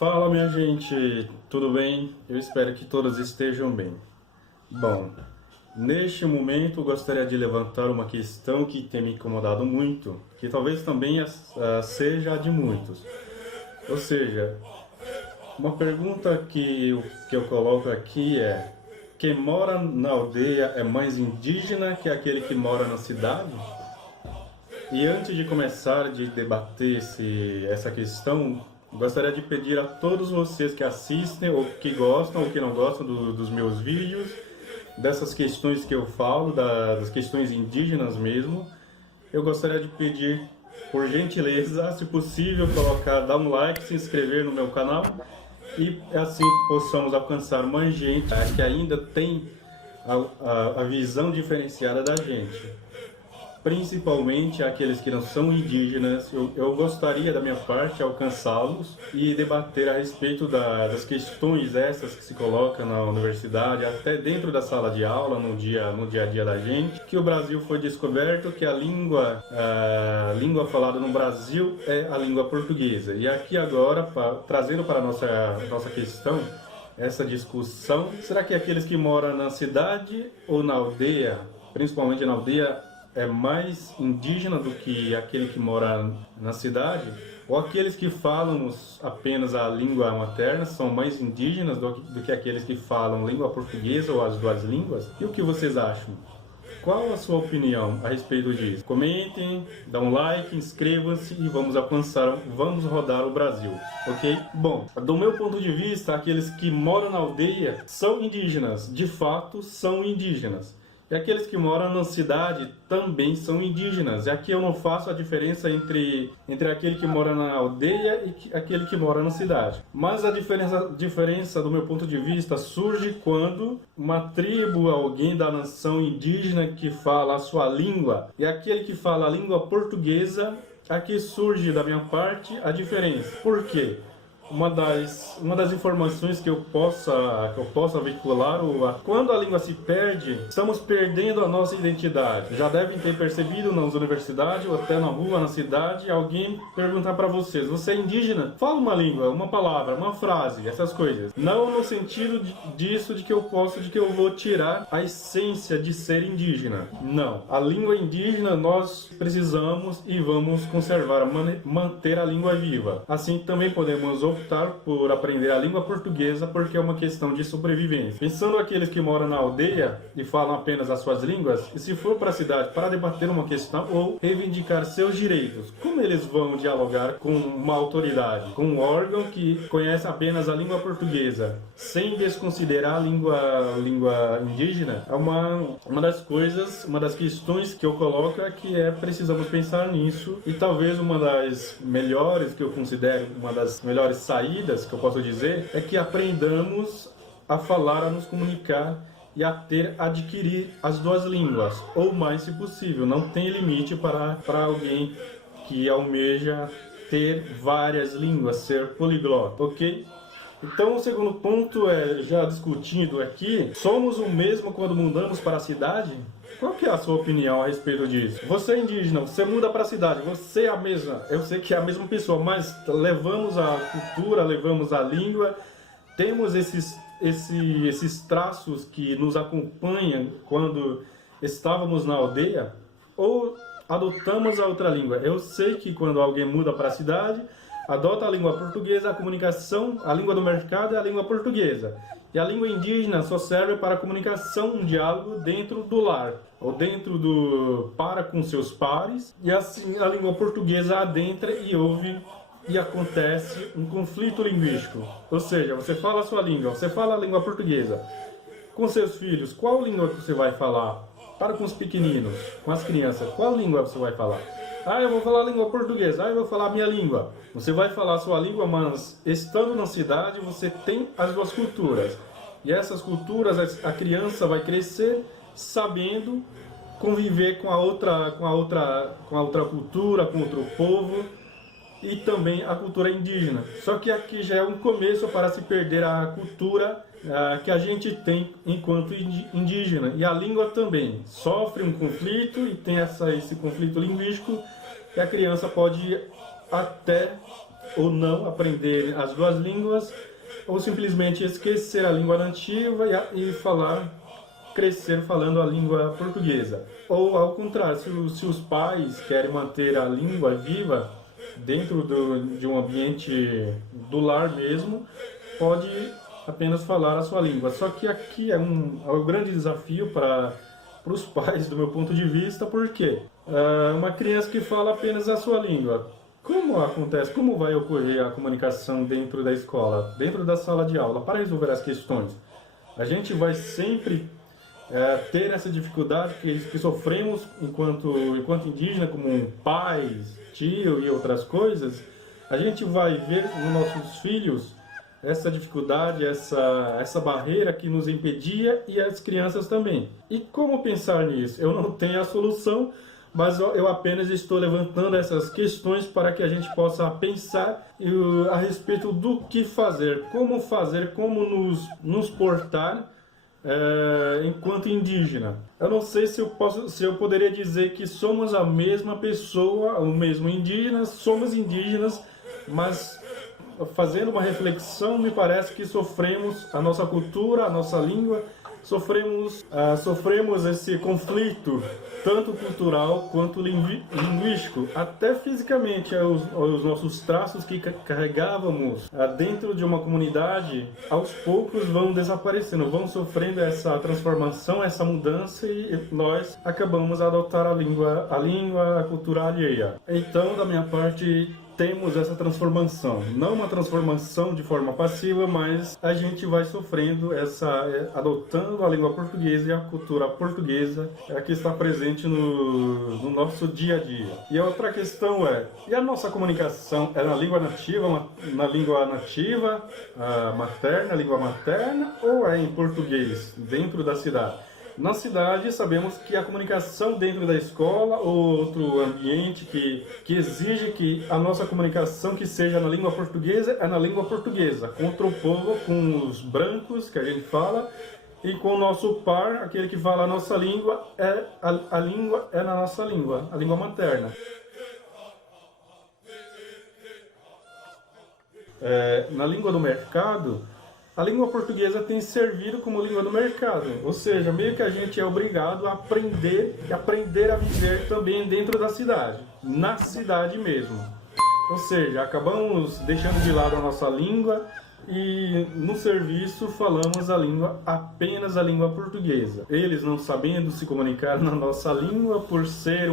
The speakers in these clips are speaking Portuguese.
Fala, minha gente, tudo bem? Eu espero que todos estejam bem. Bom, neste momento eu gostaria de levantar uma questão que tem me incomodado muito, que talvez também seja a de muitos. Ou seja, uma pergunta que eu coloco aqui é: quem mora na aldeia é mais indígena que aquele que mora na cidade? E antes de começar de debater essa questão, gostaria de pedir a todos vocês que assistem, ou que gostam, ou que não gostam dos meus vídeos, dessas questões que eu falo, das questões indígenas mesmo, eu gostaria de pedir, por gentileza, se possível, dar um like, se inscrever no meu canal, e assim possamos alcançar mais gente que ainda tem a visão diferenciada da gente. Principalmente aqueles que não são indígenas, eu gostaria da minha parte alcançá-los e debater a respeito das questões essas que se colocam na universidade, até dentro da sala de aula, no dia a dia da gente, que o Brasil foi descoberto, que a língua falada no Brasil é a língua portuguesa. E aqui agora, trazendo para a nossa questão, essa discussão, será que aqueles que moram na cidade ou na aldeia, principalmente na aldeia, é mais indígena do que aquele que mora na cidade? Ou aqueles que falam apenas a língua materna são mais indígenas do que aqueles que falam língua portuguesa ou as duas línguas? E o que vocês acham? Qual a sua opinião a respeito disso? Comentem, dá um like, inscrevam-se e vamos rodar o Brasil, ok? Bom, do meu ponto de vista, aqueles que moram na aldeia são indígenas, de fato são indígenas. E aqueles que moram na cidade também são indígenas. E aqui eu não faço a diferença entre aquele que mora na aldeia e aquele que mora na cidade. Mas a diferença, do meu ponto de vista, surge quando uma tribo, alguém da nação indígena que fala a sua língua, e aquele que fala a língua portuguesa, aqui surge da minha parte a diferença. Por quê? Uma das informações que eu possa veicular, quando a língua se perde, estamos perdendo a nossa identidade. Já devem ter percebido nas universidades ou até na rua, na cidade, alguém perguntar para vocês: você é indígena? Fala uma língua, uma palavra, uma frase, essas coisas. Não no sentido disso de que eu vou tirar a essência de ser indígena. Não. A língua indígena nós precisamos e vamos conservar, manter a língua viva. Assim também podemos optar por aprender a língua portuguesa, porque é uma questão de sobrevivência. Pensando aqueles que moram na aldeia e falam apenas as suas línguas, e se for para a cidade para debater uma questão ou reivindicar seus direitos, como eles vão dialogar com uma autoridade, com um órgão que conhece apenas a língua portuguesa, sem desconsiderar a língua indígena? É uma das questões que eu coloco é que precisamos pensar nisso, e talvez uma das melhores, que eu considero uma das melhores saídas que eu posso dizer, é que aprendamos a falar, a nos comunicar e adquirir as duas línguas, ou mais se possível. Não tem limite para alguém que almeja ter várias línguas, ser poliglota, ok? Então o segundo ponto já discutindo aqui: somos o mesmo quando mudamos para a cidade? Qual que é a sua opinião a respeito disso? Você é indígena, você muda para a cidade, você é a mesma, eu sei que é a mesma pessoa, mas levamos a cultura, levamos a língua, temos esses traços que nos acompanham quando estávamos na aldeia, ou adotamos a outra língua? Eu sei que quando alguém muda para a cidade, adota a língua portuguesa, a comunicação, a língua do mercado é a língua portuguesa. E a língua indígena só serve para a comunicação, um diálogo dentro do lar, ou para com seus pares. E assim a língua portuguesa adentra e ouve e acontece um conflito linguístico. Ou seja, você fala a sua língua, você fala a língua portuguesa. Com seus filhos, qual língua que você vai falar? Para com os pequeninos, com as crianças, qual língua você vai falar? Ah, eu vou falar a língua portuguesa. Ah, eu vou falar a minha língua. Você vai falar a sua língua, mas estando na cidade você tem as duas culturas. E essas culturas, a criança vai crescer sabendo conviver com a outra cultura, com outro povo, e também a cultura indígena. Só que aqui já é um começo para se perder a cultura que a gente tem enquanto indígena. E a língua também sofre um conflito e tem esse conflito linguístico, e a criança pode até ou não aprender as duas línguas, ou simplesmente esquecer a língua nativa e crescer falando a língua portuguesa. Ou ao contrário, se os pais querem manter a língua viva dentro de um ambiente do lar mesmo, pode apenas falar a sua língua. Só que aqui é um grande desafio para os pais, do meu ponto de vista, porque uma criança que fala apenas a sua língua, como acontece, como vai ocorrer a comunicação dentro da escola, dentro da sala de aula, para resolver as questões? A gente vai sempre ter essa dificuldade que sofremos enquanto indígena, como pais, tio e outras coisas. A gente vai ver nos nossos filhos essa dificuldade, essa barreira que nos impedia, e as crianças também. E como pensar nisso? Eu não tenho a solução, mas eu apenas estou levantando essas questões para que a gente possa pensar a respeito do que fazer, como nos portar enquanto indígena. Eu não sei se eu poderia dizer que somos a mesma pessoa, o mesmo indígena, somos indígenas, mas fazendo uma reflexão, me parece que sofremos a nossa cultura, a nossa língua, sofremos esse conflito, tanto cultural quanto linguístico, até fisicamente. Os nossos traços que carregávamos dentro de uma comunidade, aos poucos vão desaparecendo, vão sofrendo essa transformação, essa mudança, e nós acabamos a adotar a cultura alheia. Então, da minha parte, temos essa transformação, não uma transformação de forma passiva, mas a gente vai sofrendo adotando a língua portuguesa e a cultura portuguesa que está presente no nosso dia a dia. E a outra questão e a nossa comunicação é na língua nativa, materna, língua materna, ou é em português, dentro da cidade? Na cidade, sabemos que a comunicação dentro da escola ou outro ambiente que exige que a nossa comunicação que seja na língua portuguesa é na língua portuguesa, contra o povo, com os brancos, que a gente fala, e com o nosso par, aquele que fala a nossa língua, a língua é na nossa língua, a língua materna. Na língua do mercado, a língua portuguesa tem servido como língua do mercado, ou seja, meio que a gente é obrigado a aprender a viver também dentro da cidade, na cidade mesmo. Ou seja, acabamos deixando de lado a nossa língua e no serviço falamos apenas a língua portuguesa. Eles não sabendo se comunicar na nossa língua por ser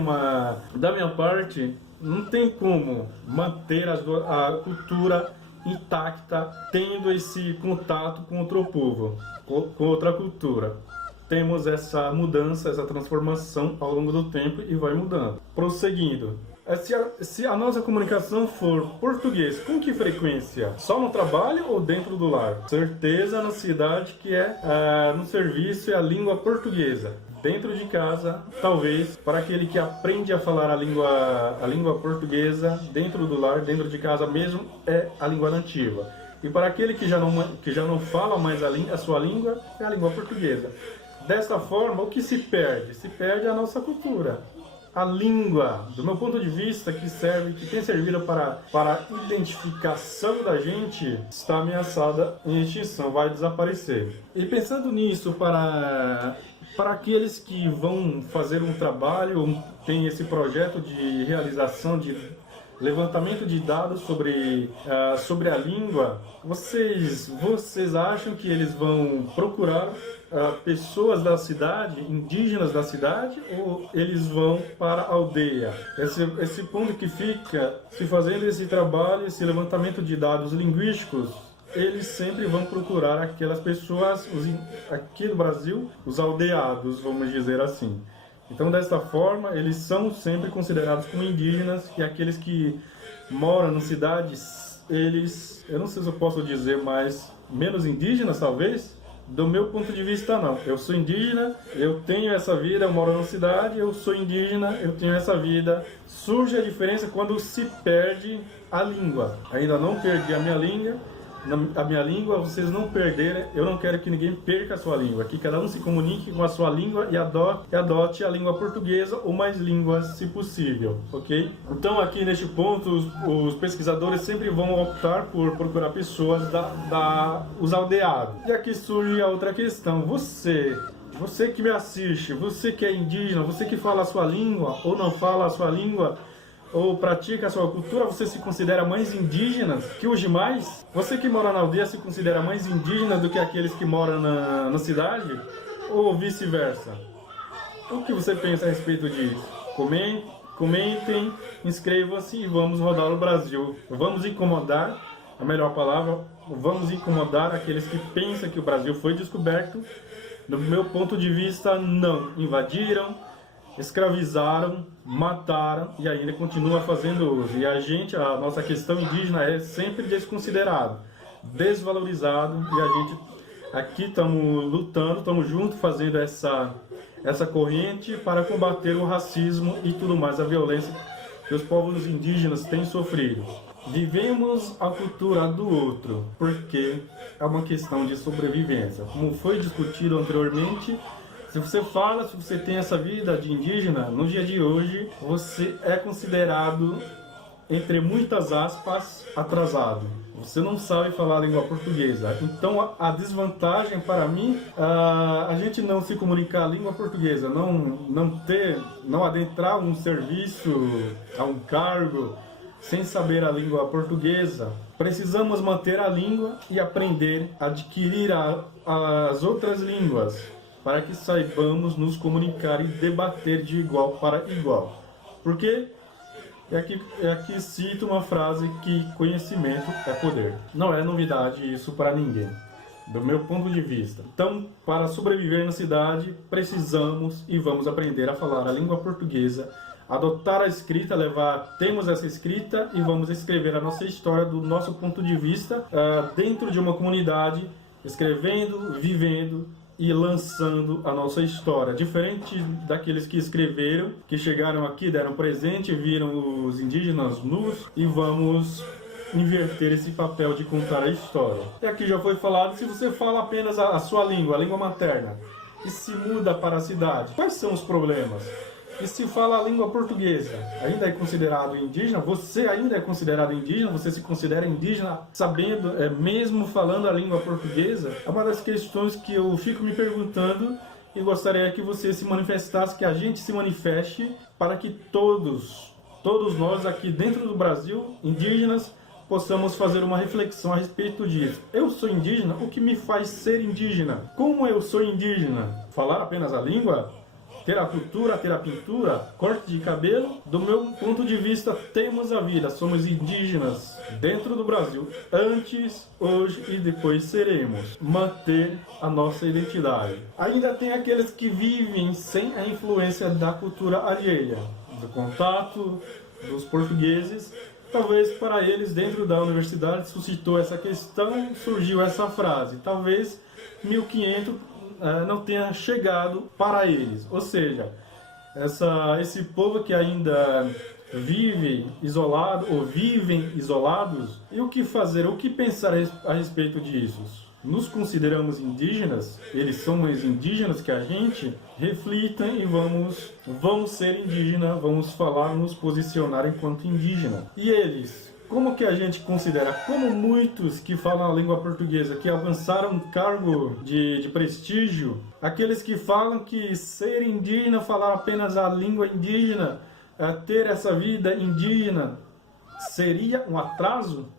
Da minha parte, não tem como manter a cultura intacta, tendo esse contato com outro povo, com outra cultura. Temos essa mudança, essa transformação ao longo do tempo e vai mudando. Prosseguindo, se a nossa comunicação for português, com que frequência? Só no trabalho ou dentro do lar? Certeza na cidade que no serviço é a língua portuguesa. Dentro de casa, talvez, para aquele que aprende a falar a língua portuguesa, dentro do lar, dentro de casa mesmo, é a língua nativa. E para aquele que já não fala mais a sua língua, é a língua portuguesa. Desta forma, o que se perde? Se perde a nossa cultura. A língua, do meu ponto de vista, que tem servido para a identificação da gente, está ameaçada em extinção, vai desaparecer. E pensando nisso, para aqueles que vão fazer um trabalho, tem esse projeto de realização de levantamento de dados sobre a língua, vocês acham que eles vão procurar pessoas da cidade, indígenas da cidade, ou eles vão para a aldeia? Esse ponto que fica, se fazendo esse trabalho, esse levantamento de dados linguísticos, eles sempre vão procurar aquelas pessoas, aqui no Brasil, os aldeados, vamos dizer assim. Então, desta forma, eles são sempre considerados como indígenas, e aqueles que moram nas cidades, eu não sei se eu posso dizer menos indígenas, talvez. Do meu ponto de vista, não. Eu sou indígena, eu tenho essa vida, eu moro na cidade, eu sou indígena, eu tenho essa vida. Surge a diferença quando se perde a língua. Ainda não perdi a minha língua, a minha língua, vocês não perderem. Eu não quero que ninguém perca a sua língua. Que cada um se comunique com a sua língua e adote a língua portuguesa ou mais línguas, se possível, ok? Então, aqui neste ponto, os pesquisadores sempre vão optar por procurar pessoas os aldeados. E aqui surge a outra questão. Você que me assiste, você que é indígena, você que fala a sua língua ou não fala a sua língua, ou pratica a sua cultura, você se considera mais indígena que os demais? Você que mora na aldeia se considera mais indígena do que aqueles que moram na cidade? Ou vice-versa? O que você pensa a respeito disso? Comentem, inscrevam-se e vamos rodar o Brasil. Vamos incomodar, a melhor palavra, vamos incomodar aqueles que pensam que o Brasil foi descoberto. Do meu ponto de vista, não. Invadiram, escravizaram, mataram e ainda continua fazendo uso. E a nossa questão indígena é sempre desconsiderado, desvalorizado, e a gente aqui estamos lutando, estamos juntos fazendo essa corrente para combater o racismo e tudo mais, a violência que os povos indígenas têm sofrido. Vivemos a cultura do outro, porque é uma questão de sobrevivência. Como foi discutido anteriormente, se você tem essa vida de indígena, no dia de hoje, você é considerado, entre muitas aspas, atrasado. Você não sabe falar a língua portuguesa. Então, a desvantagem para mim, a gente não se comunicar a língua portuguesa, não adentrar um serviço, a um cargo, sem saber a língua portuguesa. Precisamos manter a língua e aprender a adquirir as outras línguas, para que saibamos nos comunicar e debater de igual para igual. Porque aqui cito uma frase que conhecimento é poder. Não é novidade isso para ninguém, do meu ponto de vista. Então, para sobreviver na cidade, precisamos e vamos aprender a falar a língua portuguesa, adotar a escrita, temos essa escrita e vamos escrever a nossa história do nosso ponto de vista, dentro de uma comunidade, escrevendo, vivendo e lançando a nossa história. Diferente daqueles que escreveram, que chegaram aqui, deram presente, viram os indígenas nus, e vamos inverter esse papel de contar a história. E aqui já foi falado, se você fala apenas a sua língua, a língua materna, e se muda para a cidade, quais são os problemas? E se fala a língua portuguesa, ainda é considerado indígena? Você ainda é considerado indígena? Você se considera indígena sabendo, mesmo falando a língua portuguesa? É uma das questões que eu fico me perguntando e gostaria que você se manifestasse, que a gente se manifeste, para que todos nós aqui dentro do Brasil, indígenas, possamos fazer uma reflexão a respeito disso. Eu sou indígena? O que me faz ser indígena? Como eu sou indígena? Falar apenas a língua? Ter a cultura, ter a pintura, corte de cabelo? Do meu ponto de vista, temos a vida, somos indígenas dentro do Brasil, antes, hoje e depois seremos. Manter a nossa identidade. Ainda tem aqueles que vivem sem a influência da cultura alheia, do contato dos portugueses. Talvez para eles, dentro da universidade, suscitou essa questão, surgiu essa frase. Talvez 1500 não tenha chegado para eles. Ou seja, esse povo que ainda vive isolado ou vivem isolados, e o que fazer, o que pensar a respeito disso? Nos consideramos indígenas? Eles são mais indígenas que a gente? Reflitam e vamos ser indígenas, vamos falar, nos posicionar enquanto indígena. E eles? Como que a gente considera? Como muitos que falam a língua portuguesa, que alcançaram um cargo de prestígio, aqueles que falam que ser indígena, falar apenas a língua indígena, ter essa vida indígena, seria um atraso?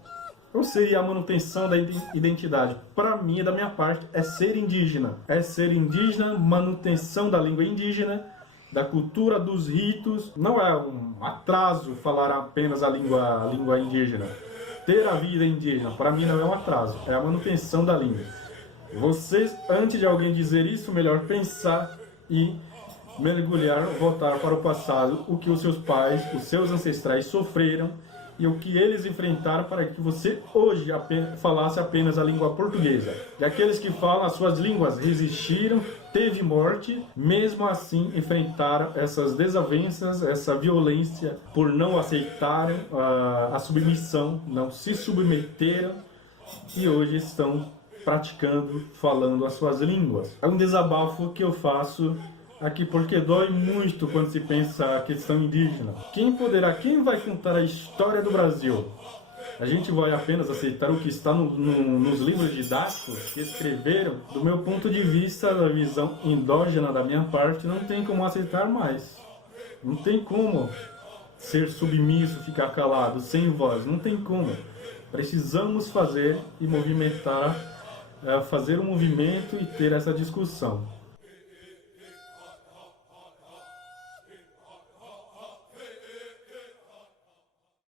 Ou seria a manutenção da identidade? Para mim, da minha parte, é ser indígena. É ser indígena, manutenção da língua indígena, da cultura, dos ritos. Não é um atraso falar apenas a língua indígena. Ter a vida indígena, para mim, não é um atraso, é a manutenção da língua. Vocês, antes de alguém dizer isso, melhor pensar e mergulhar, voltar para o passado, o que os seus pais, os seus ancestrais sofreram e o que eles enfrentaram para que você hoje falasse apenas a língua portuguesa. E aqueles que falam as suas línguas resistiram, teve morte, mesmo assim enfrentaram essas desavenças, essa violência por não aceitarem a submissão, não se submeteram e hoje estão praticando, falando as suas línguas. É um desabafo que eu faço aqui porque dói muito quando se pensa a questão indígena. Quem vai contar a história do Brasil? A gente vai apenas aceitar o que está nos livros didáticos que escreveram? Do meu ponto de vista, da visão endógena da minha parte, não tem como aceitar mais. Não tem como ser submisso, ficar calado, sem voz. Não tem como. Precisamos fazer e movimentar, fazer um movimento e ter essa discussão.